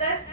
10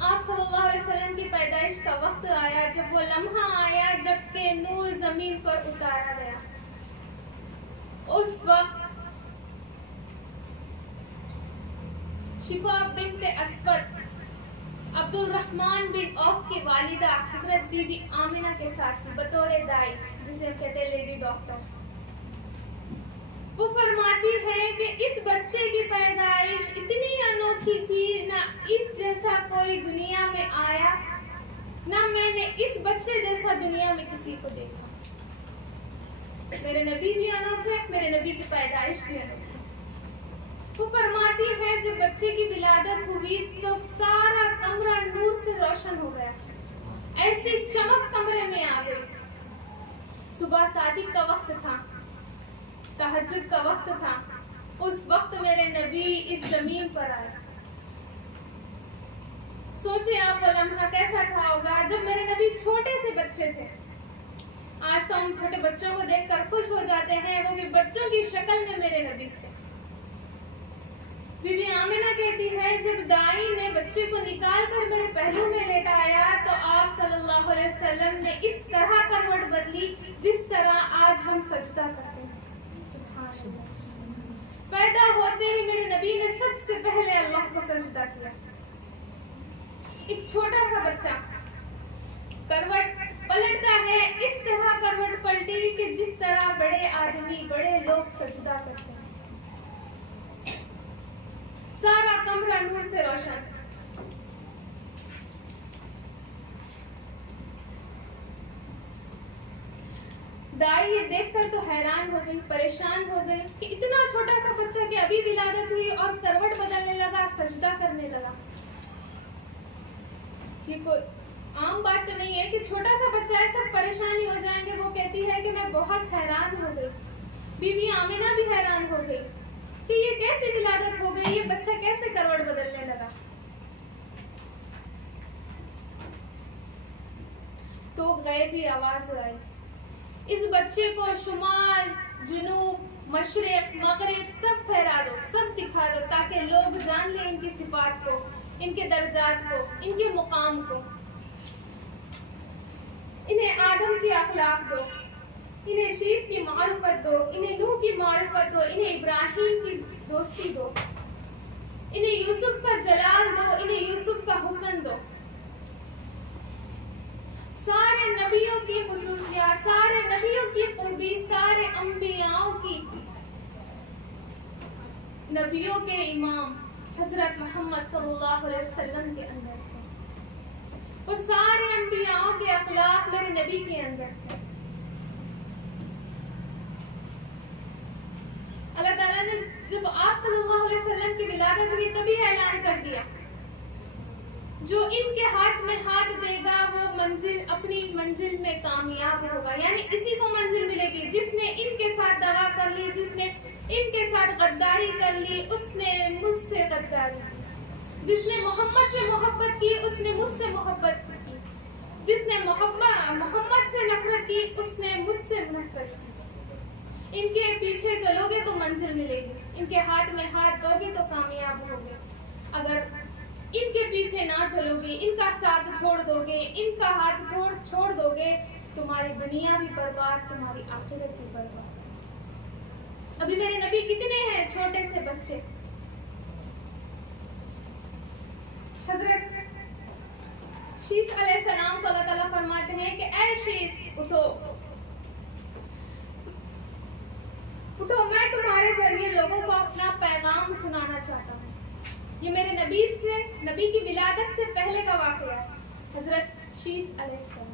آپ صلی اللہ علیہ وسلم کی پیدائش کا وقت آیا، جب وہ لمحہ آیا جب کہ نور زمین پر اتارا گیا. اس وقت شفا بنت اسود عبد الرحمن بن عوف کی والدہ حضرت بی بی آمنہ کے ساتھ بطور دائی، جسے ہم کہتے ہیں لیڈی ڈاکٹر. وہ فرماتی ہے کہ اس بچے کی پیدائش اتنی انوکھی تھی، نہ اس جیسا کوئی دنیا میں آیا، نہ میں نے اس بچے جیسا دنیا میں کسی کو دیکھا. میرے نبی بھی انوکھے، میرے نبی کی پیدائش بھی انوکھی. وہ فرماتی ہے جب بچے کی ولادت ہوئی تو سارا کمرہ نور سے روشن ہو گیا، ایسی چمک کمرے میں آ گئی. صبح صادق کا وقت تھا، تہجد کا وقت تھا. اس وقت میرے نبی اس زمین پر آئے. سوچے آپ وہ لمحہ کیسا تھا ہوگا جب میرے نبی چھوٹے سے بچے تھے. آج تو ہم چھوٹے بچوں کو دیکھ کر خوش ہو جاتے ہیں، وہ بھی بچوں کی شکل میں میرے نبی تھے. بی بی آمنہ کہتی ہے جب دائی نے بچے کو نکال کر میرے پہلو میں لیٹایا تو آپ صلی اللہ علیہ وسلم نے اس طرح کروٹ بدلی جس طرح آج ہم سجدہ کرتے ہیں. سبحان اللہ. پیدا ہوتے ہی میرے نبی نے سب سے پہلے اللہ کو سجدہ کیا. ایک چھوٹا سا بچہ کروٹ پلٹتا ہے، اس طرح کروٹ پلٹی کہ جس طرح بڑے آدمی، بڑے لوگ سجدہ کرتے ہیں. سارا کمرہ نور سے روشن. دائی یہ دیکھ کر تو حیران ہو گئی، پریشان ہو گئی کہ اتنا چھوٹا سا بچہ کہ ابھی ولادت ہوئی اور کروٹ بدلنے لگا، سجدہ کرنے لگا. یہ کوئی عام بات تو نہیں ہے کہ چھوٹا سا بچہ ہے، سب پریشانی ہو جائیں گے. وہ کہتی ہے کہ میں بہت حیران ہو گئی. بی بی آمنہ بھی حیران ہو گئی کہ یہ کیسے ولادت ہو گئی، یہ بچہ کیسے کروٹ بدلنے لگا. تو غیبی آواز آئی، اس بچے کو شمال، جنوب، مشرق، مغرب سب پھیلا دو، سب دکھا دو تاکہ لوگ جان لیں ان کی صفات کو، ان کے درجات کو، ان کے مقام کو. انہیں آدم کی اخلاق دو، انہیں شیس کی معرفت دو، انہیں نوح کی معرفت دو، انہیں ابراہیم کی دوستی دو، انہیں یوسف کا جلال دو، انہیں یوسف کا حسن دو. سارے نبیوں کی خصوصیات، سارے نبیوں کی خوبی، سارے انبیاء کی، نبیوں کے امام حضرت محمد صلی اللہ علیہ وسلم کے اندر تھے. وہ سارے انبیاء کے اخلاق میرے نبی کے اندر تھے. اللہ تعالیٰ نے جب آپ صلی اللہ علیہ وسلم کی ولادت ہوئی تبھی اعلان کر دیا جو ان کے ہاتھ میں ہاتھ دے گا وہ منزل، اپنی منزل میں کامیاب ہوگا. یعنی اسی کو منزل ملے گی. جس نے ان کے ساتھ دغا کر لی، جس نے ان کے ساتھ غداری کر لی، اس نے مجھ سے غداری کی. جس نے محمد سے محبت کی، اس نے مجھ سے محبت کی. جس نے محمد سے نفرت کی، اس نے مجھ سے نفرت کی. ان کے پیچھے چلو گے تو منزل ملے گی، ان کے ہاتھ میں ہاتھ دو گے تو کامیاب ہوگے. اگر ان کے پیچھے نہ چلو گے، ان کا ساتھ چھوڑ دو گے، ان کا ہاتھ چھوڑ دو گے، تمہاری دنیا بھی برباد، تمہاری آخرت بھی برباد. ابھی میرے نبی کتنے ہیں چھوٹے سے بچے. حضرت شیس علیہ السلام کو اللہ تعالیٰ فرماتے ہیں کہ اے شیس اٹھو اٹھو، میں تمہارے ذریعے لوگوں کو اپنا پیغام سنانا چاہتا ہوں. یہ میرے نبی کی ولادت سے پہلے کا واقعہ ہے. حضرت شیس علیہ السلام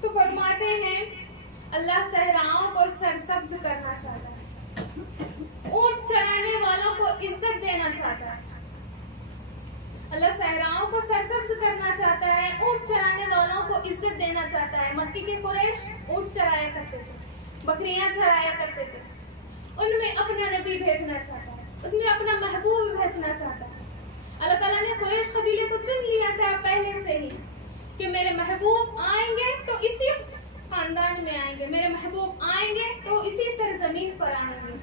تو فرماتے ہیں اللہ صحراؤں کو سرسبز کرنا چاہتا ہے، اونٹ چرانے والوں کو عزت دینا چاہتا ہے. اللہ صحراؤں کو سرسبز کرنا چاہتا ہے، اونٹ چرانے والوں کو عزت دینا چاہتا ہے. مکی کے قریش اونٹ چرایا کرتے تھے، بکریاں چرایا کرتے تھے. ان میں اپنا نبی بھیجنا چاہتا ہے، ان میں اپنا محبوب بھیجنا چاہتا ہے. اللہ تعالیٰ نے قریش قبیلے کو چن لیا تھا پہلے سے ہی کہ میرے محبوب آئیں گے تو اسی خاندان میں آئیں گے، میرے محبوب آئیں گے تو اسی سرزمین پر آئیں گے.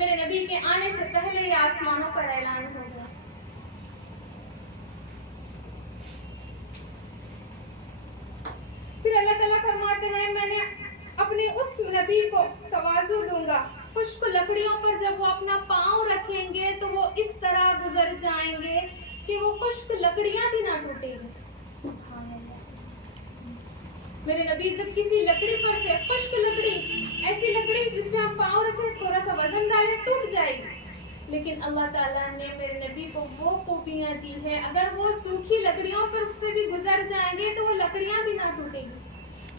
میرے نبی کے آنے سے پہلے یہ آسمانوں پر اعلان ہو گیا. پھر اللہ تعالیٰ فرماتے ہیں میں نے اپنے اس نبی کو تواضع دوں گا. خشک لکڑیوں پر جب وہ اپنا پاؤں رکھیں گے تو وہ اس طرح گزر جائیں گے کہ وہ خشک لکڑیاں بھی نہ ٹوٹیں گی. میرے نبی جب کسی لکڑی پر سے خشک لکڑی، ایسی لکڑی جس میں ہم پاؤں رکھیں تھوڑا سا وزن ڈالیں ٹوٹ جائے گی، لیکن اللہ تعالیٰ نے میرے نبی کو وہ خوبیاں دی ہے اگر وہ سوکھی لکڑیوں پر سے بھی گزر جائیں گے تو وہ لکڑیاں بھی نہ ٹوٹیں گی.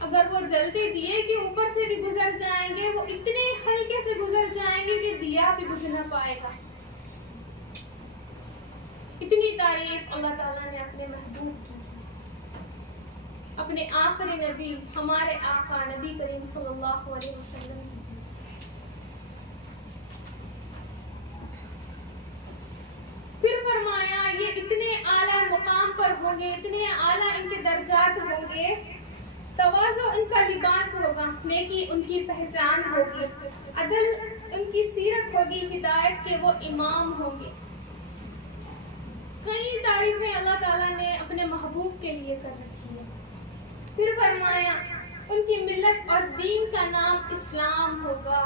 اگر وہ جلتے دیے کے اوپر سے بھی گزر جائیں گے وہ اتنے ہلکے سے گزر جائیں گے کہ دیا بھی بجھ نہ پائے گا. اتنی تعریف اللہ تعالیٰ نے اپنے محبوب کی، اپنے آخری نبی ہمارے آقا نبی کریم صلی اللہ علیہ وسلم. پھر فرمایا یہ اتنے اعلیٰ مقام پر ہوں گے، اتنے اعلیٰ ان کے درجات ہوں گے، تواضع ان کا لباس ہوگا، نیکی ان کی پہچان ہوگی، عدل ان کی سیرت ہوگی، ہدایت کے وہ امام ہوں گے. کئی تعریفیں اللہ تعالیٰ نے اپنے محبوب کے لیے کر رکھی ہیں. پھر فرمایا ان کی ملت اور دین کا نام اسلام ہوگا.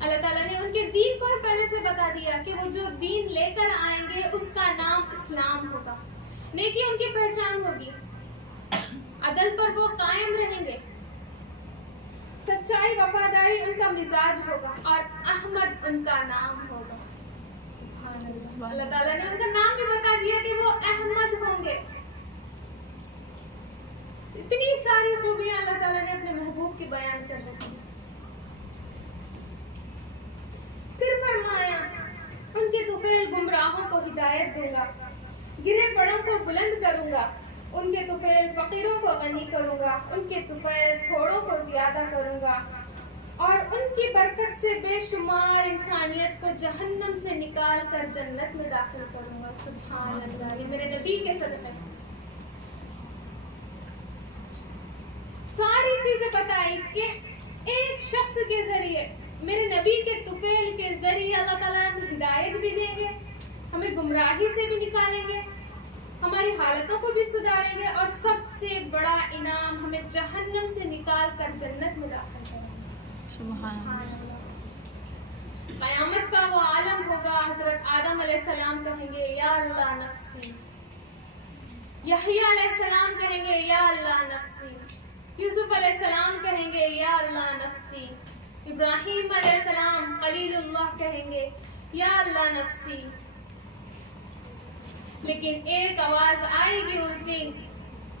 اللہ تعالیٰ نے ان کے دین کو پہلے سے بتا دیا کہ وہ جو دین لے کر آئیں گے اس کا نام اسلام ہوگا. نیکی ان کی پہچان ہوگی، عدل پر وہ قائم رہیں گے، سچائی وفاداری ان کا مزاج ہوگا، اور احمد ان کا نام ہوگا. اللہ تعالیٰ نے ان کا نام بھی بتا دیا کہ وہ احمد ہوں گے. اتنی ساری خوبیاں اللہ تعالیٰ نے اپنے محبوب کی بیان کر رکھی. پھر فرمایا ان کے طفیل گمراہوں کو ہدایت دوں گا، گرے پڑوں کو بلند کروں گا، ان کے طفیل فقیروں کو غنی کروں گا، ان کے طفیل تھوڑوں کو زیادہ کروں گا، اور ان کی برکت سے بے شمار انسانیت کو جہنم سے نکال کر جنت میں داخل کروں گا. سبحان اللہ. یہ میرے نبی کے صدقے ساری چیزیں بتائی کہ ایک شخص کے ذریعے، میرے نبی کے طفیل کے ذریعے اللہ تعالیٰ ہمیں ہدایت بھی دیں گے، ہمیں گمراہی سے بھی نکالیں گے، ہماری حالتوں کو بھی سدھاریں گے، اور سب سے بڑا انعام ہمیں جہنم سے نکال کر جنت میں داخل کریں گے. سبحان اللہ. قیامت کا وہ عالم ہوگا، حضرت آدم علیہ السلام کہیں گے یا اللہ نفسی، یحییٰ علیہ السلام کہیں گے یا اللہ نفسی، یوسف علیہ السلام کہیں گے یا اللہ نفسی، ابراہیم علیہ السلام خلیل اللہ کہیں گے یا اللہ نفسی. لیکن ایک آواز آئے گی اس دن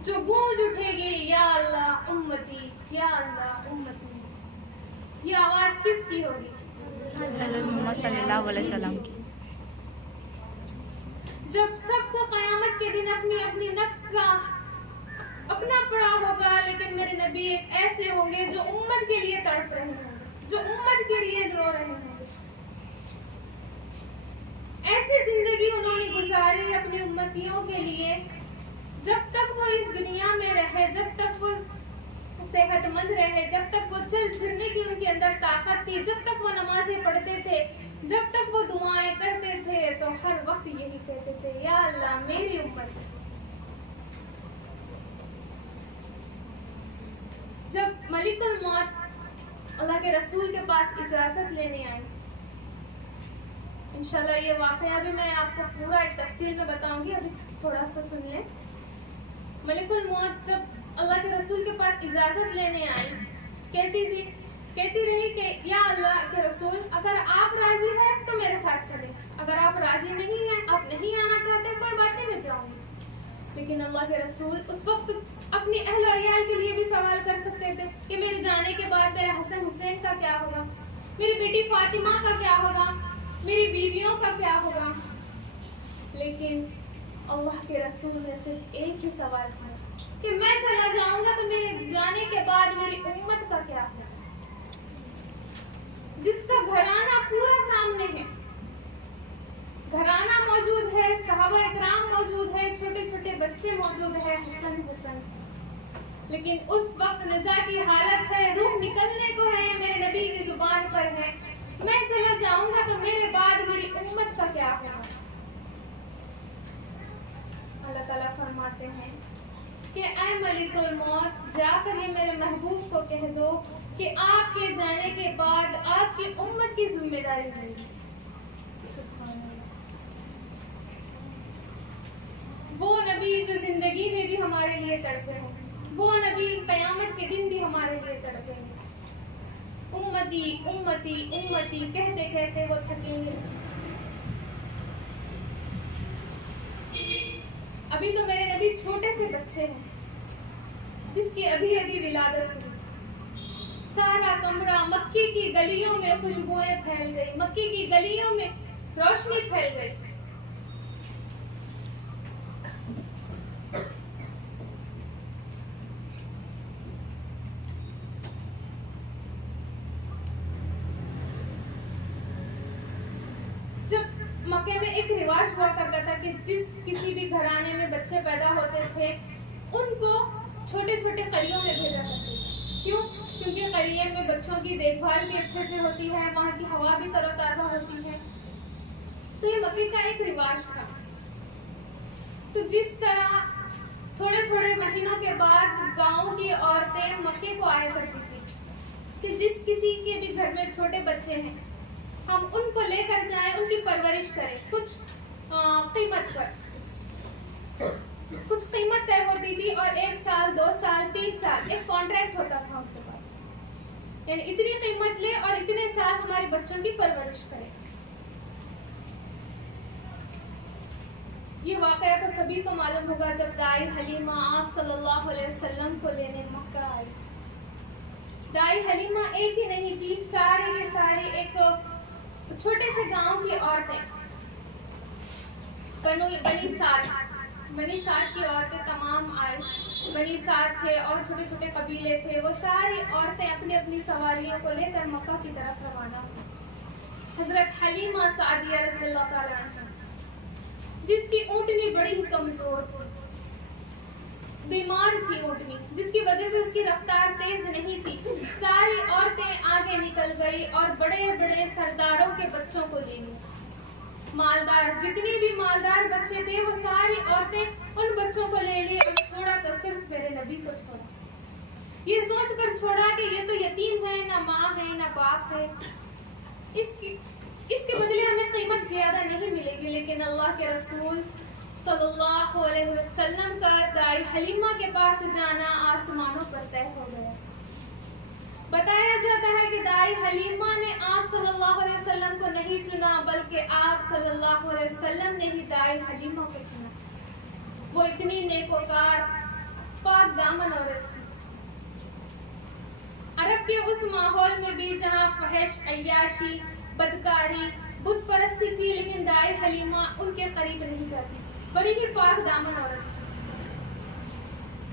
جو گونج اٹھے گی یا اللہ امتی، یا اللہ امتی. یہ آواز کس کی ہوگی؟ حضرت محمد صلی اللہ علیہ وسلم کی. جب سب کو قیامت کے دن اپنی اپنی نفس کا اپنا پڑا ہوگا، لیکن میرے نبی ایک ایسے ہوں گے جو امت کے لیے تڑپ رہے ہوں گے، جو امت کے لیے رو رہے ہوں گے. ایسی زندگی انہوں نے گزاری اپنی امتیوں کے لیے، جب تک وہ اس دنیا میں رہے، جب تک وہ صحت مند رہے، جب تک وہ چل پھرنے کی ان کے اندر طاقت تھی، جب تک وہ نمازیں پڑھتے تھے، جب تک وہ دعائیں کرتے تھے، تو ہر وقت یہی کہتے تھے یا اللہ میری امت. جب ملک الموت اللہ کے رسول کے پاس اجازت لینے آئے، انشاءاللہ یہ واقعہ بھی میں آپ کو پورا ایک تفصیل میں بتاؤں گی، ابھی تھوڑا سا سن لیں. ملک الموت جب اللہ کے رسول کے پاس اجازت لینے آئی، کہتی رہی کہ یا اللہ کے رسول اگر آپ راضی ہیں تو میرے ساتھ چلیں، اگر آپ راضی نہیں ہیں، آپ نہیں آنا چاہتے، کوئی بات نہیں میں جاؤں گی. لیکن اللہ کے رسول اس وقت اپنی اہل و عیال کے لیے بھی سوال کر سکتے تھے کہ میرے جانے کے بعد میرے حسن حسین کا کیا ہوگا، میری بیٹی فاطمہ کا کیا ہوگا، میری بیویوں کا کیا ہوگا. لیکن اللہ کے رسول نے صرف ایک ہی سوال کیا کہ میں چلا جاؤں گا تو میرے جانے کے بعد میری امت کا کیا ہوگا، جس کا گھرانہ پورا سامنے ہے، گھرانہ موجود ہے، صحابہ اکرام موجود ہے، چھوٹے چھوٹے بچے موجود ہیں، حسن. لیکن اس وقت نزا کی حالت ہے، روح نکلنے کو ہے، میرے نبی کی زبان پر ہے میں چلا جاؤں گا تو میرے بعد میری امت کا کیا ہوگا؟ اللہ تعالیٰ فرماتے ہیں کہ اے ملک الموت، جا کر یہ میرے محبوب کو کہہ دو کہ آپ کے جانے کے بعد آپ کی امت کی ذمہ داری ہے۔ سبحان اللہ۔ وہ نبی جو زندگی میں بھی ہمارے لیے تڑپے ہوں، وہ نبی قیامت کے دن بھی ہمارے لیے تڑپے ہیں۔ امتی امتی امتی کہتے کہتے وہ تھکیں گے۔ ابھی تو میرے نبی چھوٹے سے بچے ہیں جس کی ابھی ابھی ولادت ہوئی، سارا کمرہ مکے کی گلیوں میں خوشبوئیں پھیل گئی، مکے کی گلیوں میں روشنی پھیل گئی۔ مکے میں ایک رواج ہوا کرتا تھا کہ جس کسی بھی گھرانے میں بچے پیدا ہوتے تھے ان کو چھوٹے چھوٹے قریوں میں بھیجا کرتے تھے۔ کیوں؟ کیونکہ قریے میں بچوں کی دیکھ بھال بھی اچھے سے ہوتی ہے، وہاں کی ہوا بھی تر و تازہ ہوتی ہے۔ تو یہ مکے کا ایک رواج تھا۔ تو جس طرح تھوڑے تھوڑے مہینوں کے بعد گاؤں کی عورتیں مکے کو آیا کرتی تھی کہ جس کسی کے بھی گھر میں چھوٹے بچے ہیں ہم ان کو لے کر جائیں، ان کی پرورش کریں، کچھ قیمت پر کچھ قیمت طے ہوتی تھی اور 1 سال 2 سال 3 سال ایک کانٹریکٹ ہوتا تھا ان کے پاس، یعنی اتنی قیمت لے اور اتنے سال ہمارے بچوں کی پرورش کرے۔ یہ واقعہ تو سبھی کو معلوم ہوگا جب دائی حلیمہ آپ صلی اللہ علیہ وسلم کو لینے مکہ آئی۔ دائی حلیمہ ایک ہی نہیں تھی، سارے کے سارے ایک چھوٹے سے گاؤں کی عورتیں، بنی سعد کی عورتیں تمام آئی۔ بنی سعد تھے اور چھوٹے چھوٹے قبیلے تھے، وہ ساری عورتیں اپنی اپنی سواریوں کو لے کر مکہ کی طرف روانہ ہوئی۔ حضرت حلیمہ سعدیہ رضی اللہ تعالیٰ عنہا جس کی اونٹنی بڑی ہی کمزور تھی، بیمار تھی اونٹنی، جس کی وجہ سے اس کی رفتار تیز نہیں تھی، ساری عورتیں آگے نکل گئی اور بڑے بڑے سرداروں کے بچوں کو لے لی۔ مالدار جتنے بھی مالدار بچے تھے وہ ساری عورتیں ان بچوں کو لے لی اور چھوڑا تو صرف میرے نبی کو چھوڑا، یہ سوچ کر چھوڑا کہ یہ تو یتیم ہے، نہ ماں ہے نہ باپ ہے، اس کے بدلے ہمیں قیمت زیادہ نہیں ملے گی، لیکن اللہ کے رسول صلی اللہ علیہ وسلم کا دائی حلیمہ کے پاس جانا آسمانوں پر طے ہو گیا۔ بتایا جاتا ہے کہ دائی حلیمہ نے آپ صلی اللہ علیہ وسلم کو نہیں چنا، بلکہ آپ صلی اللہ علیہ وسلم نے ہی دائی حلیمہ کو چنا۔ وہ اتنی نیکوکار پاک دامن عورت تھی۔ عرب کے اس ماحول میں بھی جہاں فحش، عیاشی، بدکاری، بت پرستی تھی، لیکن دائی حلیمہ ان کے قریب نہیں جاتی، بڑی ہی پاک دامن عورت تھی۔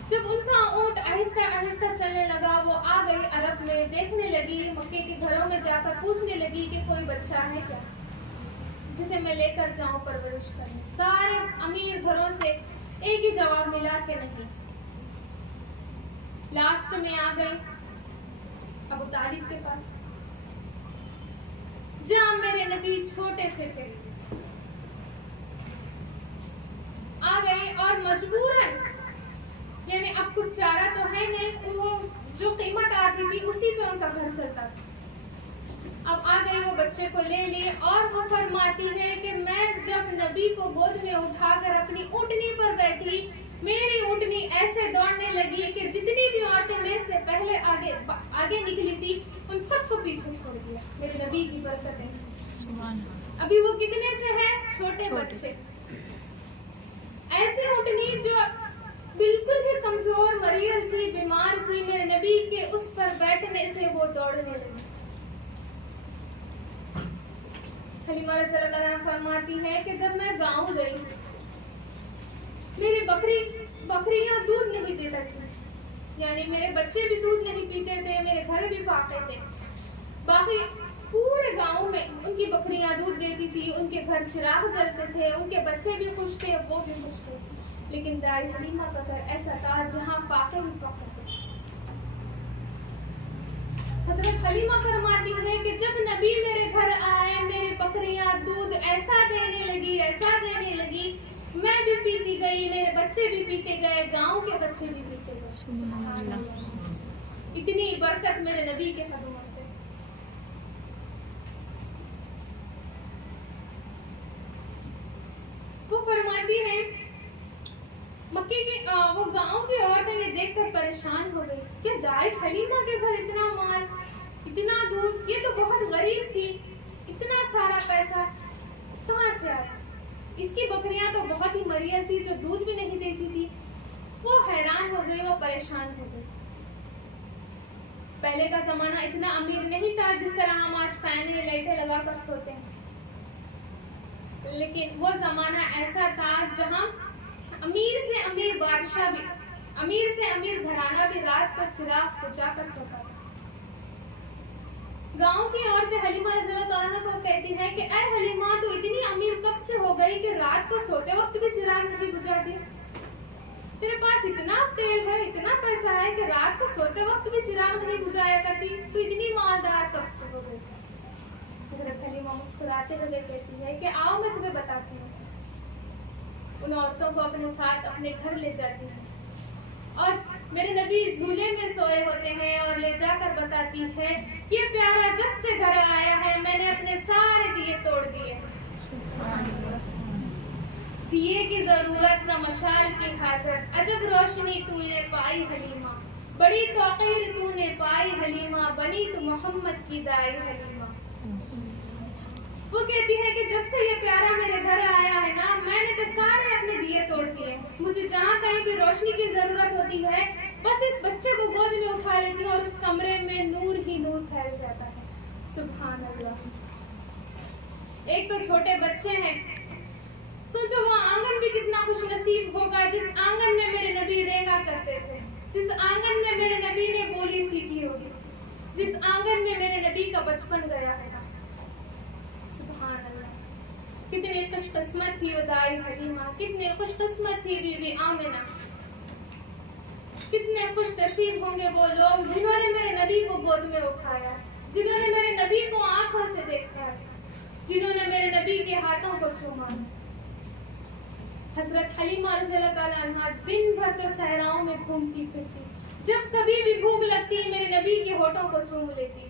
جب ان کا اونٹ آہستہ آہستہ چلنے لگا، وہ آ گئی عرب میں، دیکھنے لگی، مکے کے گھروں میں جا کر پوچھنے لگی کہ کوئی بچہ ہے کیا جسے میں لے کر جاؤں پرورش کرنے۔ سارے امیر گھروں سے ایک ہی جواب ملا کہ نہیں۔ لاسٹ میں آ گئی ابو طالب کے پاس، جہاں میرے نبی چھوٹے سے تھے، آ گئے اور مجبوراً، یعنی اب کچھ چارہ تو ہے نہیں، وہ جو قیمت آتی تھی اسی پہ ان کا گھر چلتا تھا۔ اب آ گئی، وہ بچے کو لے لیے اور وہ فرماتی ہے کہ میں جب نبی کو گود میں اٹھا کر اپنی اونٹنی پر بیٹھی، میری اونٹنی ایسے دوڑنے لگی کہ جتنی بھی عورتیں میرے سے پہلے آگے نکلی تھی ان سب کو پیچھے چھوڑ دیا، میرے نبی کی برکتیں سے۔ ابھی وہ کتنے سے ہے؟ چھوٹے بچے، ایسی اونٹنی جو بالکل ہی کمزور مریض تھی، بیمار تھی، میرے نبی کے اس پر بیٹھنے سے وہ دوڑنے لگی۔ حلیمہ رضی اللہ عنہا فرماتی ہے کہ جب میں گاؤں گئی، میری بکریاں دودھ نہیں دیتا تھی، یعنی میرے بچے بھی دودھ نہیں پیتے تھے، میرے گھر بھی فاقے تھے، باقی پورے گاؤں میں ان کی بکریاں دودھ دیتی تھی، ان کے گھر چراغ جلتے تھے، ان کے بچے بھی خوش تھے، وہ بھی خوش تھے، لیکن دائی حلیمہ کا گھر ایسا تھا جہاں فاقے ہی فاقے تھے۔ حضرت حلیمہ فرماتی ہیں کہ جب نبی میرے گھر آئے میرے بکریاں دودھ ایسا دینے لگی میں بھی پیتی گئی، میرے بچے بھی پیتے گئے، گاؤں کے بچے بھی پیتے گئے۔ سبحان اللہ۔ اتنی برکت میرے نبی کے قدموں سے۔ وہ فرماتی ہیں مکے کی وہ گاؤں کی عورتیں یہ دیکھ کر پریشان ہو گئی کہ دائی حلیمہ کے گھر اتنا مال، اتنا دودھ، یہ تو بہت غریب تھی، اتنا سارا پیسہ کہاں سے آیا؟ اس کی بکریاں تو بہت ہی مریل تھی جو دودھ بھی نہیں دیتی تھی۔ وہ حیران ہو گئی، وہ پریشان ہو گئی۔ پہلے کا زمانہ اتنا امیر نہیں تھا جس طرح ہم آج فین لائٹیں لگا کر سوتے ہیں، لیکن وہ زمانہ ایسا تھا جہاں امیر سے امیر بادشاہ بھی، امیر سے امیر گھرانہ بھی رات کو چراغ بجھا کر سوتا تھا۔ گاؤں کی عورتیں حلیمہ رضی اللہ عنہا کو کہتی ہیں کہ اے حلیمہ تو اتنی امیر کب سے ہو گئی کہ رات کو سوتے وقت بھی چراغ نہیں بجھاتی؟ تیرے پاس اتنا تیل ہے، اتنا پیسہ ہے کہ رات کو سوتے وقت بھی چراغ نہیں بجھایا کرتی، تو اتنی مالدار کب سے ہو گئی؟ حضرت حلیمہ مسکراتے ہوئے کہتی ہے کہ آؤ میں تمہیں بتاتی ہوں۔ ان عورتوں کو اپنے ساتھ اپنے گھر لے جاتی ہے اور میرے نبی جھولے میں سوئے ہوتے ہیں اور لے جا کر بتاتی ہے یہ پیارا جب سے گھر آیا ہے میں نے اپنے سارے دیے توڑ دیے، دیے کی ضرورت نہ مشال کی حاجت، عجب روشنی تو نے پائی حلیمہ، بڑی توقیر تو نے پائی حلیمہ، بنی تو محمد کی دائی حلیمہ۔ وہ کہتی ہے کہ جب سے یہ پیارا میرے گھر آیا ہے نا میں نے تو سارے اپنے دیے توڑ دیے، مجھے جہاں کہیں بھی روشنی کی ضرورت ہوتی ہے بس اس بچے کو گود میں اٹھا لیتی ہوں اور اس کمرے میں نور ہی نور پھیل جاتا ہے۔ سبحان اللہ۔ ایک تو چھوٹے بچے ہیں، سوچو وہ آنگن بھی کتنا خوش نصیب ہوگا جس آنگن میں میرے نبی رینگا کرتے تھے، جس آنگن میں میرے نبی نے بولی سیکھی ہوگی، جس آنگن میں میرے نبی کا بچپن گیا ہے۔ سبحان اللہ۔ کتنی خوش قسمت تھی وہ دائی حلیمہ، کتنی خوش قسمت تھی بی بی آمنہ، کتنے خوش نصیب ہوں گے وہ لوگ جنہوں نے میرے نبی کو گود میں اٹھایا، جنہوں نے میرے نبی کو آنکھوں سے دیکھا، جنہوں نے میرے نبی کے ہاتھوں کو چوما۔ حضرت حلیمہ رضی اللہ تعالیٰ عنہا دن بھر تو صحراؤں میں گھومتی پھرتی، جب کبھی بھی بھوک لگتی میرے نبی کے ہونٹوں کو چوم لیتی،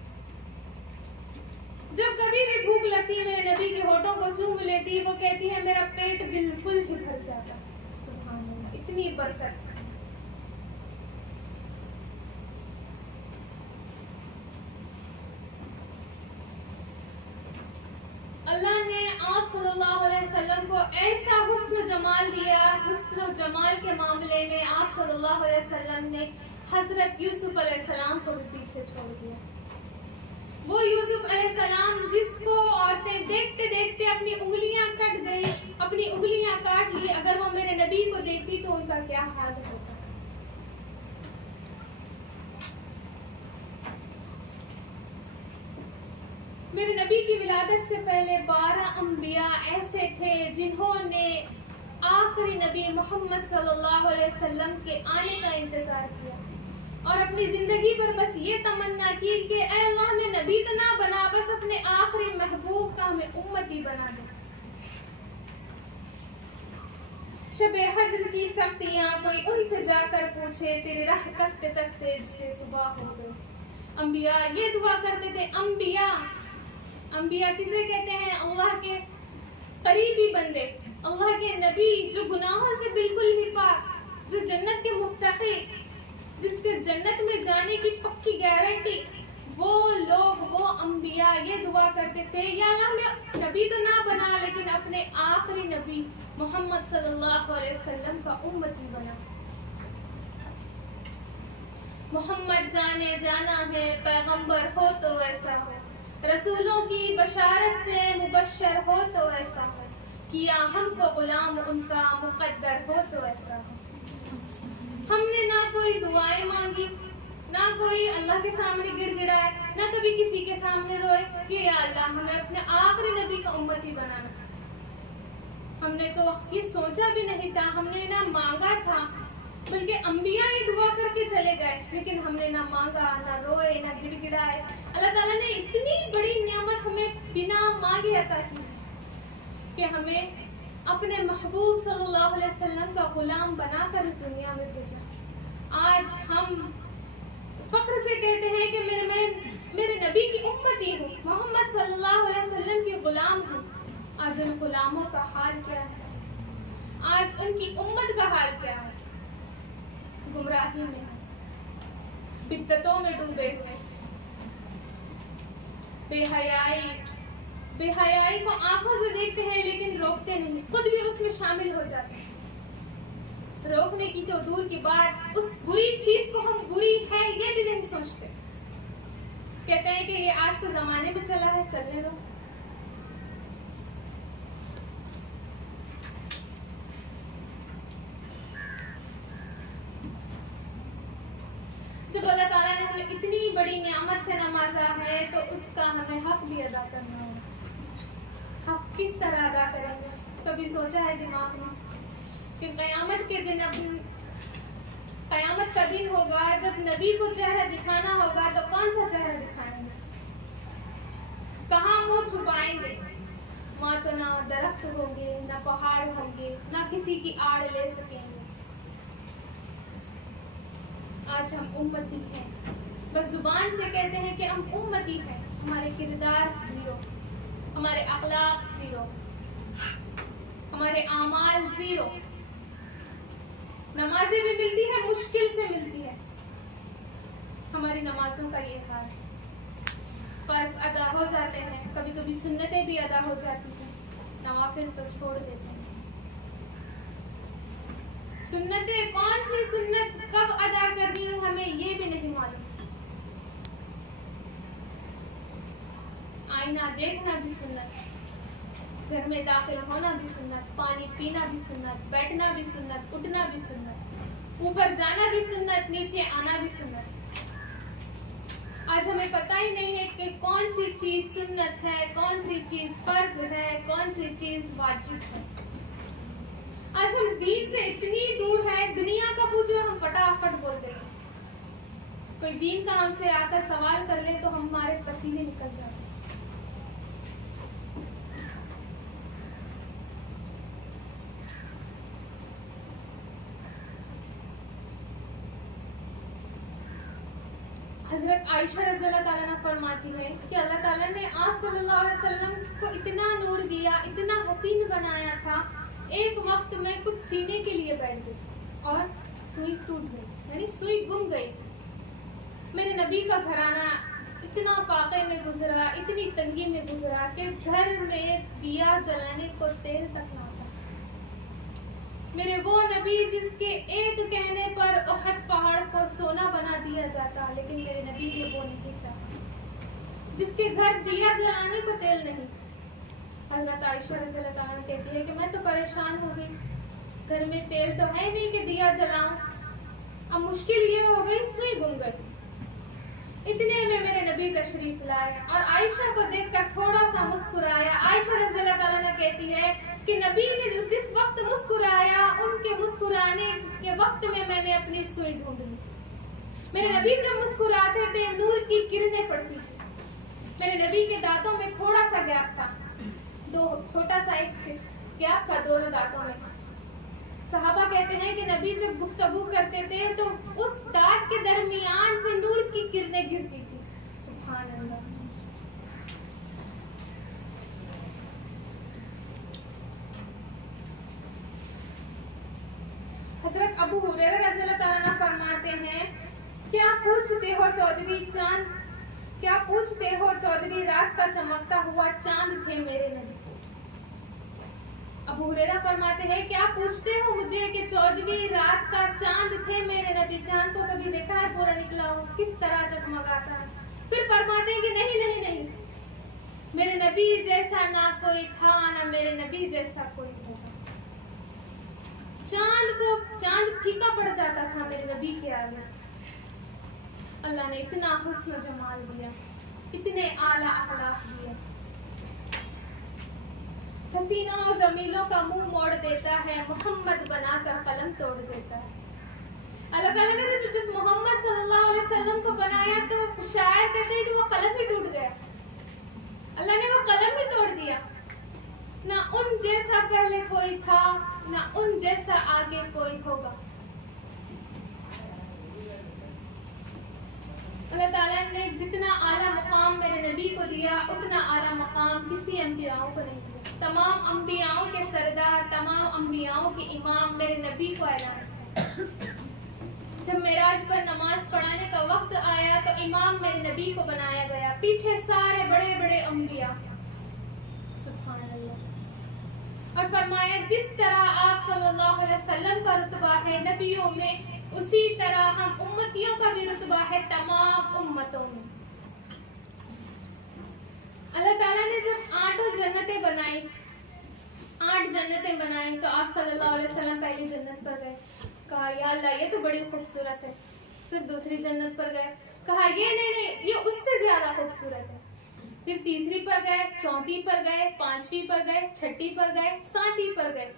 جب کبھی بھی بھوک لگتی ہے میرے نبی کے ہونٹوں کو چوم لیتی، وہ کہتی ہے میرا پیٹ بالکل ہی بھر جاتا۔ سبحان اللہ، اتنی برکت۔ اللہ نے آپ صلی اللہ علیہ وسلم کو ایسا حسن و جمال دیا، حسن و جمال کے معاملے میں آپ صلی اللہ علیہ وسلم نے حضرت یوسف علیہ السلام کو بھی پیچھے چھوڑ دیا۔ وہ یوسف علیہ السلام جس کو عورتیں دیکھتے دیکھتے اپنی انگلیاں کٹ گئی، اپنی انگلیاں کاٹ لی، اگر وہ میرے نبی کو دیکھتی تو ان کا کیا حال ہوتا۔ میرے نبی کی ولادت سے پہلے 12 انبیاء ایسے تھے جنہوں نے آخری نبی محمد صلی اللہ علیہ وسلم کے آنے کا انتظار کیا اور اپنی زندگی پر بس یہ تمنا کی کہ اے اللہ ہمیں نبی تو نہ بنا، بس اپنے آخری محبوب کا ہمیں امتی بنا دے۔ شب حجر کی سختیاں کوئی ان سے جا کر پوچھے، تیری راہ تکتے تکتے جسے صبح ہو گئی۔ انبیاء یہ دعا کرتے تھے، انبیاء کسے کہتے ہیں؟ اللہ کے قریبی بندے، اللہ کے نبی جو گناہوں سے بالکل ہی پاک، جو جنت کے مستحق، جس کے جنت میں جانے کی پکی گارنٹی، وہ لوگ، وہ انبیاء یہ دعا کرتے تھے یا اللہ ہمیں نبی تو نہ بنا لیکن اپنے آخری نبی محمد صلی اللہ علیہ وسلم کا امتی بنا۔ محمد جانے جانا ہے، پیغمبر ہو تو ایسا ہو، رسولوں کی بشارت سے مبشر ہو تو ایسا ہو، کیا ہم کو غلام ان کا مقدر ہو تو ایسا ہو۔ ہم نے نہ کوئی دعائیں مانگی، نہ کوئی اللہ کے سامنے گڑ گڑائے، نہ کبھی کسی کے سامنے روئے کہ یا اللہ ہمیں اپنے آخری نبی کا امتی بنانا۔ ہم نے تو یہ سوچا بھی نہیں تھا، ہم نے نہ مانگا تھا، بلکہ انبیاء یہ دعا کر کے چلے گئے، لیکن ہم نے نہ مانگا، نہ روئے، نہ گڑ گڑائے۔ اللہ تعالیٰ نے اتنی بڑی نعمت ہمیں بنا مانگے عطا کی کہ ہمیں اپنے محبوب صلی اللہ علیہ وسلم کا غلام بنا کر اس دنیا میں بھیجا۔ آج ہم فخر سے کہتے ہیں کہ میرے نبی کی امتی ہوں، محمد صلی اللہ علیہ وسلم کی غلام ہوں۔ آج ان غلاموں کا حال کیا ہے؟ آج ان کی امت کا حال کیا ہے؟ گمراہی میں، بدعتوں میں ڈوبے ہوئے، بے حیائی کو آنکھوں سے دیکھتے ہیں لیکن روکتے نہیں، خود بھی اس میں شامل ہو جاتے ہیں۔ روکنے کی تو دور کی بات، اس بری چیز کو ہم بری ہے یہ بھی نہیں سوچتے، کہتے ہیں کہ یہ آج کے زمانے میں چلا ہے، چلنے دو۔ جب اللہ تعالیٰ نے ہمیں اتنی بڑی نعمت سے نوازا ہے تو اس کا ہمیں حق بھی ادا کرنا ہوگا۔ حق کس طرح ادا کریں گے؟ کبھی سوچا ہے دماغ میں کہ قیامت کا دن ہوگا جب نبی کو چہرہ دکھانا ہوگا تو کون سا چہرہ دکھائیں گے؟ کہاں منہ چھپائیں گے؟ وہاں تو نہ درخت ہوں گے، نہ پہاڑ ہوں گے، نہ کسی کی آڑ لے سکیں گے۔ آج ہم امتی ہیں، بس زبان سے کہتے ہیں کہ ہم امتی ہیں، ہمارے کردار زیرو، ہمارے اخلاق زیرو، ہمارے اعمال زیرو۔ نمازیں بھی ملتی ہے، مشکل سے ملتی ہے۔ ہماری نمازوں کا یہ حال، فرض ادا ہو جاتے ہیں، کبھی کبھی سنتیں بھی ادا ہو جاتی ہیں، نوافل تو چھوڑ دیتے ہیں۔ سنتیں کون سی سنت کب ادا کرنی ہے ہمیں یہ بھی نہیں معلوم۔ آئینہ دیکھنا بھی سنت، گھر میں داخل ہونا بھی سنت، پانی پینا بھی سنت، بیٹھنا بھی سنت، اٹھنا بھی سنت، اوپر جانا بھی سنت، نیچے آنا بھی سنت۔ آج ہمیں پتہ ہی نہیں ہے کہ کون سی چیز سنت ہے، کون سی چیز فرض ہے، کون سی چیز واجب ہے۔ آج ہم دین سے اتنی دور ہیں، دنیا کا پوچھو ہم فٹافٹ بول دیتے ہیں۔ کوئی دین کا ہم سے آ کر سوال کر لے تو ہمارے پسینے نکل جاتے ہیں۔ حضرت عائشہ رضی اللہ تعالیٰ عنہ فرماتی ہے کہ اللہ تعالیٰ نے آپ صلی اللہ علیہ وسلم کو اتنا نور دیا، اتنا حسین بنایا تھا، ایک وقت میں کچھ سینے کے لیے بیٹھ گئی اور سوئی ٹوٹ گئی، یعنی سوئی گم گئی۔ میرے نبی کا گھرانہ اتنا فاقے میں گزرا، اتنی تنگی میں گزرا کہ گھر میں دیا جلانے کو تیل تک نہ تھا۔ میرے وہ نبی جس کے ایک کہنے پر احد پہاڑ کو سونا بنا دیا جاتا، لیکن میرے نبی نے وہ نہیں چاہا، جس کے گھر دیا جلانے کو تیل نہیں۔ حضرت عائشہ رضی اللہ تعالیٰ کہتی ہے کہ میں تو پریشان ہو گئی، گھر میں تیل تو ہے نہیں کہ دیا جلاؤں، اب مشکل یہ ہو گئی سوئی گم گئی۔ اتنے میں میرے نبی تشریف لائے اور عائشہ کو دیکھ کر تھوڑا سا مسکرایا۔ عائشہ رضی اللہ تعالیٰ عنہ کہتی ہے کہ نبی نے جس وقت مسکرایا، ان کے مسکرانے کے وقت میں نے اپنی سوئی ڈھونڈ لی۔ میرے نبی جب مسکراتے تھے نور کی کرنیں پڑتی تھی۔ میرے نبی کے دانتوں میں تھوڑا سا گیپ تھا، چھوٹا سا ایک گیپ تھا دونوں دانتوں میں۔ صحابہ کہتے ہیں کہ نبی جب گفتگو کرتے تھے تو اس دانت کے درمیان سے نور کی کرنیں گرتی تھی۔ سبحان اللہ۔ حضرت ابو ہریرہ رضی اللہ تعالیٰ عنہ فرماتے ہیں کیا پوچھتے ہو 14ویں رات کا چمکتا ہوا چاند تھے میرے نبی۔ ابو ہریرہ فرماتے ہیں کیا پوچھتے ہو مجھے کہ 14ویں رات کا چاند تھے میرے نبی؟ چاند تو کبھی دیکھا ہے پورا نکلا ہو کس طرح جگمگاتا ہے؟ پھر فرماتے ہیں کہ نہیں، میرے نبی جیسا نہ کوئی تھا، نہ میرے نبی جیسا کوئی ہوگا۔ چاند پھیکا پڑ جاتا تھا میرے نبی کے آگے۔ اللہ نے اتنا حسن و جمال دیا، اتنے اعلیٰ اخلاق دیے۔ حسینوں و جمیلوں کا منہ موڑ دیتا ہے، محمد بنا کر قلم توڑ دیتا ہے۔ اللہ تعالیٰ نے جب محمد صلی اللہ علیہ وسلم کو بنایا تو شاعر کہتے ہیں کہ وہ قلم ہی ٹوٹ گیا. اللہ نے وہ قلم ہی توڑ دیا. نہ ان جیسا پہلے کوئی تھا نہ ان جیسا آگے کوئی ہوگا. اللہ تعالیٰ نے جتنا اعلیٰ مقام میرے نبی کو دیا اتنا اعلیٰ مقام کسی انبیاءوں کو نہیں دیا. تمام انبیاءوں کے سردار تمام انبیاءوں کے امام میرے نبی کو اعلان کیا. جب معراج پر نماز پڑھانے کا وقت آیا تو امام میرے نبی کو بنایا گیا. پیچھے سارے بڑے بڑے انبیاء. سبحان اللہ. اور فرمایا جس طرح آپ صلی اللہ علیہ وسلم کا رتبہ ہے نبیوں میں اسی طرح ہم امتیوں کا بھی رتبہ ہے تمام امتوں میں. اللہ تعالیٰ نے جب 8 جنتیں بنائی 8 جنتیں بنائی تو آپ صلی اللہ علیہ وسلم پہلی جنت پر گئے. کہا یا اللہ یہ تو بڑی خوبصورت ہے. پھر دوسری جنت پر گئے. کہا یہ نہیں یہ اس سے زیادہ خوبصورت ہے. پھر تیسری پر گئے چوتھی پر گئے 5ویں پر گئے 6ٹھی پر گئے 7ویں پر گئے.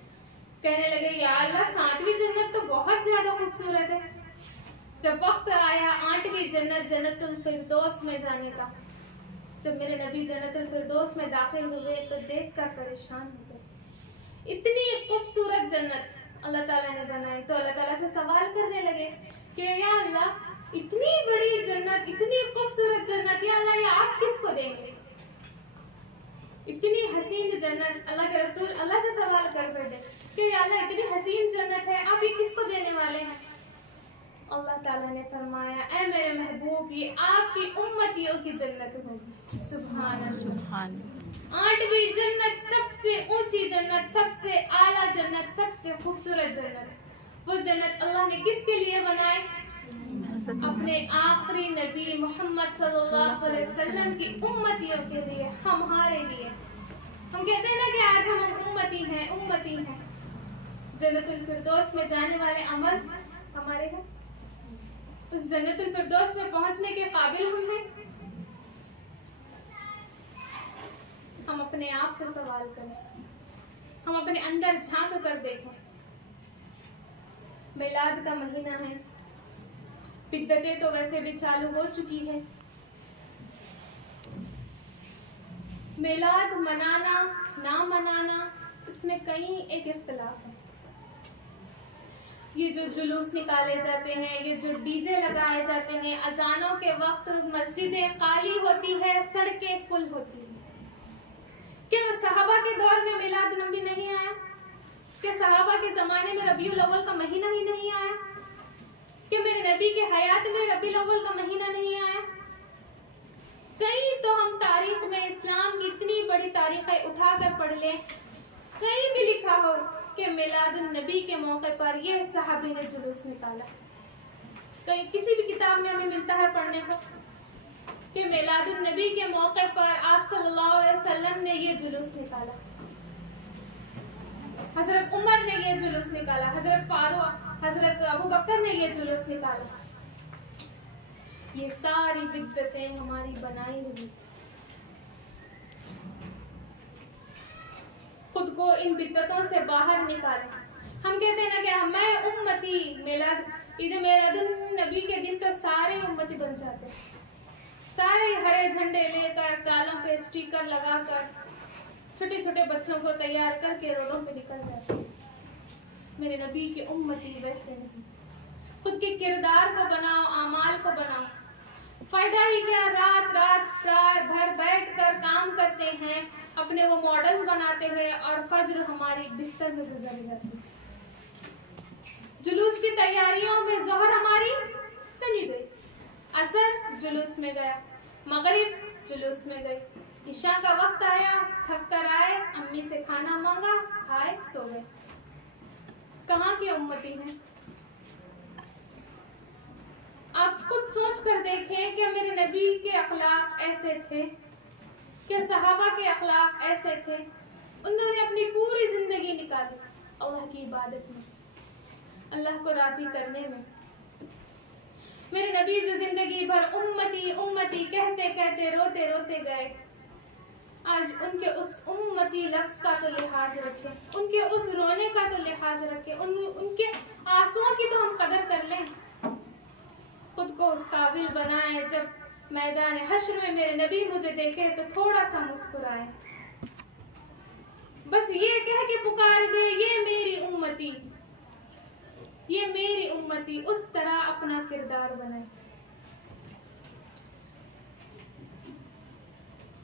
کہنے لگے یا اللہ 7ویں جنت تو بہت زیادہ خوبصورت ہے. جب وقت آیا 8ویں جنت جنت الفردوس میں جانے کا. جب میرے نبی جنت الفردوس میں داخل ہوئے تو دیکھ کر پریشان ہو گئے. اتنی خوبصورت جنت اللہ تعالیٰ نے بنائی. تو اللہ تعالیٰ سے سوال کرنے لگے کہ یا اللہ اتنی بڑی جنت اتنی خوبصورت جنت یا اللہ یہ آپ کس کو دیں گے؟ اتنی حسین جنت. اللہ کے رسول اللہ سے سوال کر بیٹھے کہ یا اللہ اتنی حسین جنت ہے آپ یہ کس کو دینے والے ہیں؟ اللہ تعالیٰ نے فرمایا اے میرے محبوب یہ آپ کی امتیوں کی جنت ہوگی. سبحان اللہ. 8ویں جنت سب سے اونچی جنت سب سے اعلیٰ جنت سب سے خوبصورت جنت. وہ جنت اللہ نے کس کے لیے بنائے؟ اپنے آخری نبی محمد صلی اللہ علیہ وسلم کی امتیوں کے لیے ہمارے لیے. ہم کہتے ہیں نا کہ آج ہم امتی ہیں. جنت الفردوس میں جانے والے عمل ہمارے ہیں. اس جنت الفردوس میں پہنچنے کے قابل ہم ہیں. ہم اپنے آپ سے سوال کریں. ہم اپنے اندر جھانک کر دیکھیں. میلاد کا مہینہ ہے. بدعتیں تو ویسے بھی چالو ہو چکی ہے. میلاد منانا نہ منانا اس میں کئی ایک اختلاف ہے. یہ جو جلوس نکالے جاتے ہیں یہ جو ڈی جے لگائے جاتے ہیں اذانوں کے وقت مسجدیں خالی ہوتی ہے سڑکیں فل ہوتی ہیں. کیا صحابہ کے دور میں میلاد نبی نہیں آیا؟ کیا صحابہ کے زمانے میں ربیع الاول کا مہینہ ہی نہیں آیا؟ کہ میرے نبی کے حیات میں ربیع الاول کا مہینہ نہیں آیا؟ کہیں تو ہم تاریخ میں اسلام کی اتنی بڑی تاریخیں اٹھا کر پڑھ لیں کہیں بھی لکھا ہو کہ میلاد النبی کے موقع پر یہ صحابی نے جلوس نکالا. کہیں کسی بھی کتاب میں ہمیں ملتا ہے پڑھنے کو کہ میلاد النبی کے موقع پر آپ صلی اللہ علیہ وسلم نے یہ جلوس نکالا. حضرت عمر نے یہ جلوس نکالا. حضرت فاروق حضرت ابو بکر نے یہ جلوس نکالا. یہ ساری بدعتیں ہماری بنائی ہوئی. خود کو ان بدعتوں سے باہر نکالیں. ہم کہتے ہیں نا کہ میں امتی عید میلاد النبی کے دن تو سارے امتی بن جاتے ہیں. سارے ہرے جھنڈے لے کر کالوں پہ اسٹیکر لگا کر چھوٹے چھوٹے بچوں کو تیار کر کے روڈوں پہ نکل جاتے ہیں. میرے نبی کے امتی ویسے نہیں. خود کے کردار کو بناؤ اعمال کو بناؤ. فائدہ ہی کیا رات بھر بیٹھ کر کام کرتے ہیں اپنے وہ ماڈلز بناتے ہیں اور فجر ہماری بستر میں گزر جاتی ہے. جلوس کی تیاریوں میں ظہر ہماری چلی گئی. عصر جلوس میں گیا. مغرب جلوس میں گئی. عشاء کا وقت آیا تھک کر آئے امی سے کھانا مانگا کھائے سو گئے. کہاں کے امتی ہیں؟ آپ خود سوچ کر دیکھیں کہ میرے نبی کے اخلاق ایسے تھے کہ صحابہ کے اخلاق ایسے تھے. انہوں نے اپنی پوری زندگی نکالی اللہ کی عبادت میں اللہ کو راضی کرنے میں. میرے نبی جو زندگی بھر امتی امتی کہتے کہتے روتے روتے گئے آج ان کے اس امتی لفظ کا تو لحاظ رکھیں، ان کے اس رونے کا تو لحاظ رکھیں، ان کے آنسوؤں کی تو ہم قدر کر لیں، خود کو اس قابل بنائیں جب میدان حشر میں میرے نبی مجھے دیکھے تو تھوڑا سا مسکرائے، بس یہ کہہ کے پکار دے یہ میری امتی، یہ میری امتی، اس طرح اپنا کردار بنائے۔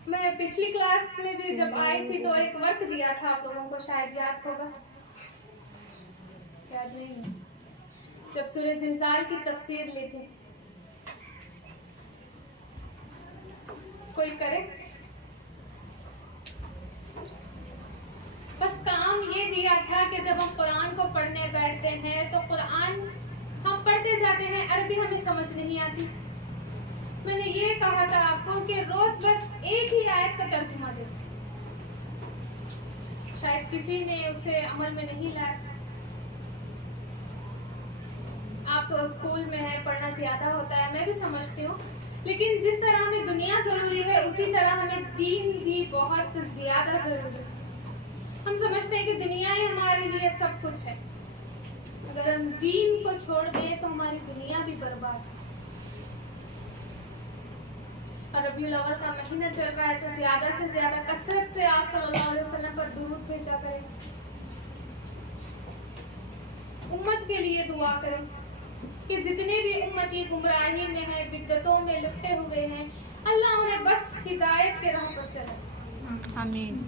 میں پچھلی کلاس میں بھی جب آئی تھی تو ایک ورک دیا تھا، آپ لوگوں کو شاید یاد ہوگا، یاد نہیں، جب سورہ زلزال کی تفسیر لی تھی، کوئی کرے؟ بس کام یہ دیا تھا کہ جب ہم قرآن کو پڑھنے بیٹھتے ہیں تو قرآن ہم پڑھتے جاتے ہیں، عربی ہمیں سمجھ نہیں آتی، میں نے یہ کہا تھا آپ کو کہ روز بس ایک ہی آیت کا ترجمہ دے، شاید کسی نے اسے عمل میں نہیں لایا، آپ تو اسکول میں ہے، پڑھنا زیادہ ہوتا ہے، میں بھی سمجھتی ہوں، لیکن جس طرح ہمیں دنیا ضروری ہے اسی طرح ہمیں دین بھی بہت زیادہ ضروری ہے۔ ہم سمجھتے ہیں کہ دنیا ہی ہمارے لیے سب کچھ ہے، اگر ہم دین کو چھوڑ دیں تو ہماری دنیا بھی برباد ہے۔ اور ربیع الاول کا مہینہ چل رہا ہے تو زیادہ سے زیادہ کثرت سے آپ صلی اللہ علیہ وسلم پر درود بھیجا کریں، امت کے لیے دعا کریں کہ جتنے بھی امتی گمراہی میں ہیں، بدعتوں میں لپٹے ہوئے ہیں، اللہ انہیں بس ہدایت کے راہ پر چلائے۔ آمین۔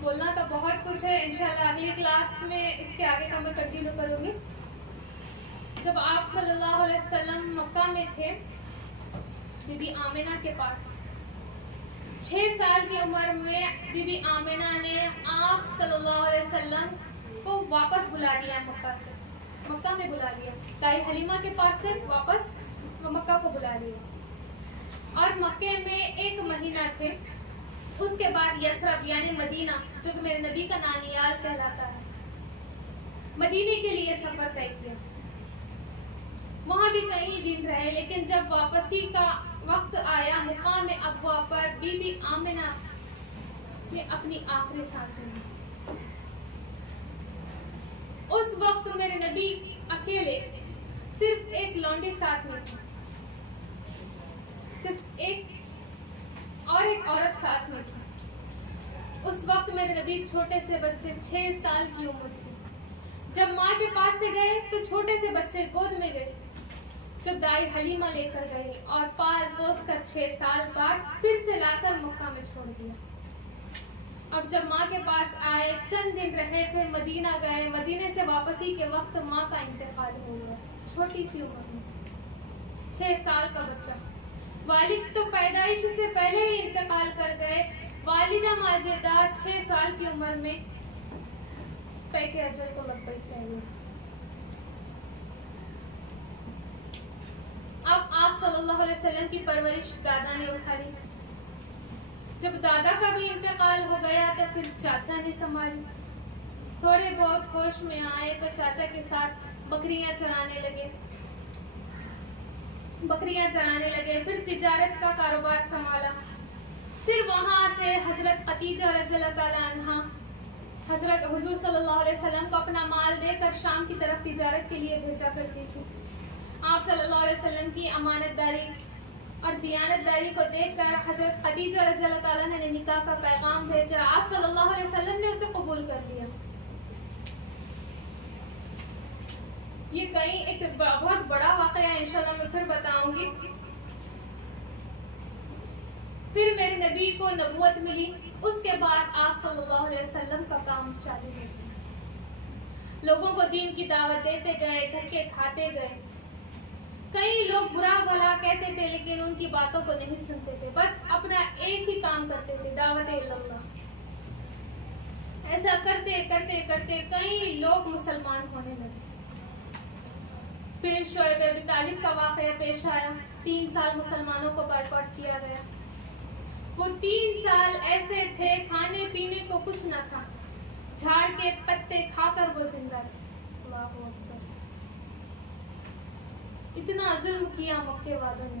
بولنا تو بہت کچھ ہے، انشاءاللہ اگلی کلاس میں اس کے آگے کا میں کنٹینیو کروں گی۔ جب آپ صلی اللہ علیہ وسلم مکہ میں تھے، بی بی آمنہ کے پاس 6 سال کی عمر میں بی بی آمنہ نے آپ صلی اللہ علیہ وسلم کو واپس بلا لیا، مکہ میں بلا لیا، دائی حلیمہ کے پاس سے واپس مکہ کو بلا لیا، اور مکے میں 1 مہینہ تھے، اس کے بعد یثرب یعنی مدینہ جو کہ میرے نبی کا نانیال کہلاتا ہے، مدینے کے لیے سفر طے کیا، وہاں بھی کئی دن رہے، لیکن جب واپسی کا وقت آیا مقام ابوا پر بی بی آمنہ نے اپنی آخری سانسیں لی، اس وقت میرے نبی اکیلے، صرف ایک لونڈی ساتھ میں تھی، صرف ایک عورت ساتھ میں تھی، اس وقت میرے نبی چھوٹے سے بچے 6 سال کی عمر تھی، جب ماں کے پاس سے گئے تو چھوٹے سے بچے گود میں گئے، جب دائی حلیمہ لے کر گئی اور پال پوس کر 6 سال بعد پھر سے لا کر مکہ میں چھوڑ دیا، اب جب ماں کے پاس آئے چند دن رہے، پھر مدینہ گئے، مدینے سے واپسی کے وقت ماں کا انتقال ہو گیا، چھوٹی سی عمر میں 6 سال کا بچہ، والد تو پیدائش سے پہلے ہی انتقال کر گئے، والدہ ماجدہ 6 سال کی عمر میں پیکے اجل کو لبیک کہہ گئی۔ اب آپ صلی اللہ علیہ وسلم کی پرورش دادا نے اٹھائی، جب دادا کا بھی انتقال ہو گیا تو پھر چاچا نے سنبھالی، تھوڑے بہت ہوش میں آئے تو چاچا کے ساتھ بکریاں چرانے لگے، پھر تجارت کا کاروبار سنبھالا، پھر وہاں سے حضرت خدیجہ رضی اللہ تعالی عنہا حضرت حضور صلی اللہ علیہ وسلم کو اپنا مال دے کر شام کی طرف تجارت کے لیے بھیجا کرتی تھی، آپ صلی اللہ علیہ وسلم کی امانت داری اور دیانت داری کو دیکھ کر حضرت خدیجہ رضی اللہ تعالیٰ نے نکاح کا پیغام بھیجا، آپ صلی اللہ علیہ وسلم نے اسے قبول کر لیا۔ یہ کہیں ایک بہت بڑا واقعہ ہے، انشاءاللہ میں پھر بتاؤں گی۔ پھر میرے نبی کو نبوت ملی، اس کے بعد آپ صلی اللہ علیہ وسلم کا کام چالو ہو گیا، لوگوں کو دین کی دعوت دیتے گئے، دھکے کھاتے گئے، کئی لوگ برا بھلا کہتے تھے لیکن ان کی باتوں کو نہیں سنتے تھے، بس اپنا ایک ہی کام کرتے تھے، دعوت اللہ۔ ایسا کرتے کرتے کرتے کئی لوگ مسلمان ہونے لگے۔ پھر شعیب ابی طالب کا واقعہ پیش آیا، 3 سال مسلمانوں کو بائیکاٹ کیا گیا، وہ 3 سال ایسے تھے کھانے پینے کو کچھ نہ تھا، جھاڑ کے پتے کھا کر وہ زندہ تھے۔ اللہ اکبر، اتنا ظلم کیا مکے والوں نے،